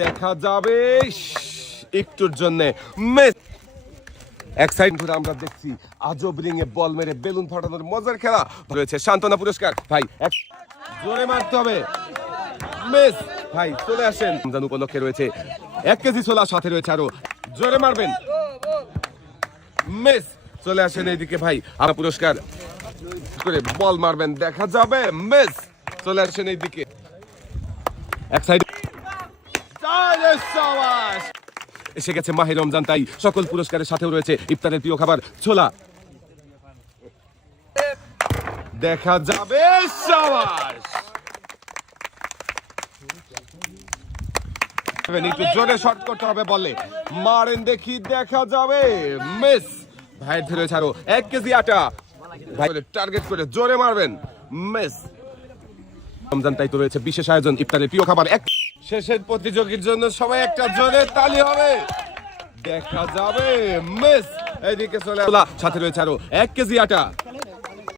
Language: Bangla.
দেখা যাবে একটুর জন্য মিস। এক সাইড ধরে আমরা দেখছি আজব রিংয়ে বল মেরে বেলুন ফাটানোর মজার খেলা রয়েছে। সান্ত্বনা পুরস্কার ভাই জোরে মারতে হবে, মিস। ভাই চলে আসেন, রমজান উপলক্ষে রয়েছে 1 কেজি ছোলা, সাথে রয়েছে আরো, জোরে মারবেন, মিস। চলে আসেন এইদিকে ভাই, আর পুরস্কার করে বল মারবেন, দেখা যাবে, মিস। চলে আসেন এইদিকে, এক সাইড এসে গেছে মাহে রমজান, তাই সকল পুরস্কারের সাথেও রয়েছে ইফতারের প্রিয় খাবার ছোলা, দেখা যাবে, শাবাশ। একটু জোরে শট করতে হবে, বলে মারেন দেখি, দেখা যাবে, মিস। ভাই ধরে ছাড়ো 1 কেজি আটা, ভাই টার্গেট করে জোরে মারবেন, মিস। রমজান তাই তো রয়েছে বিশেষ আয়োজন, ইফতারের প্রিয় খাবার এক। শেষের প্রতিযোগীর জন্য সবাই একটা জোরে তালি হবে, দেখা যাবে, মিস। এইদিকে চলে সাথে রয়েছে আরো 1 কেজি আটা।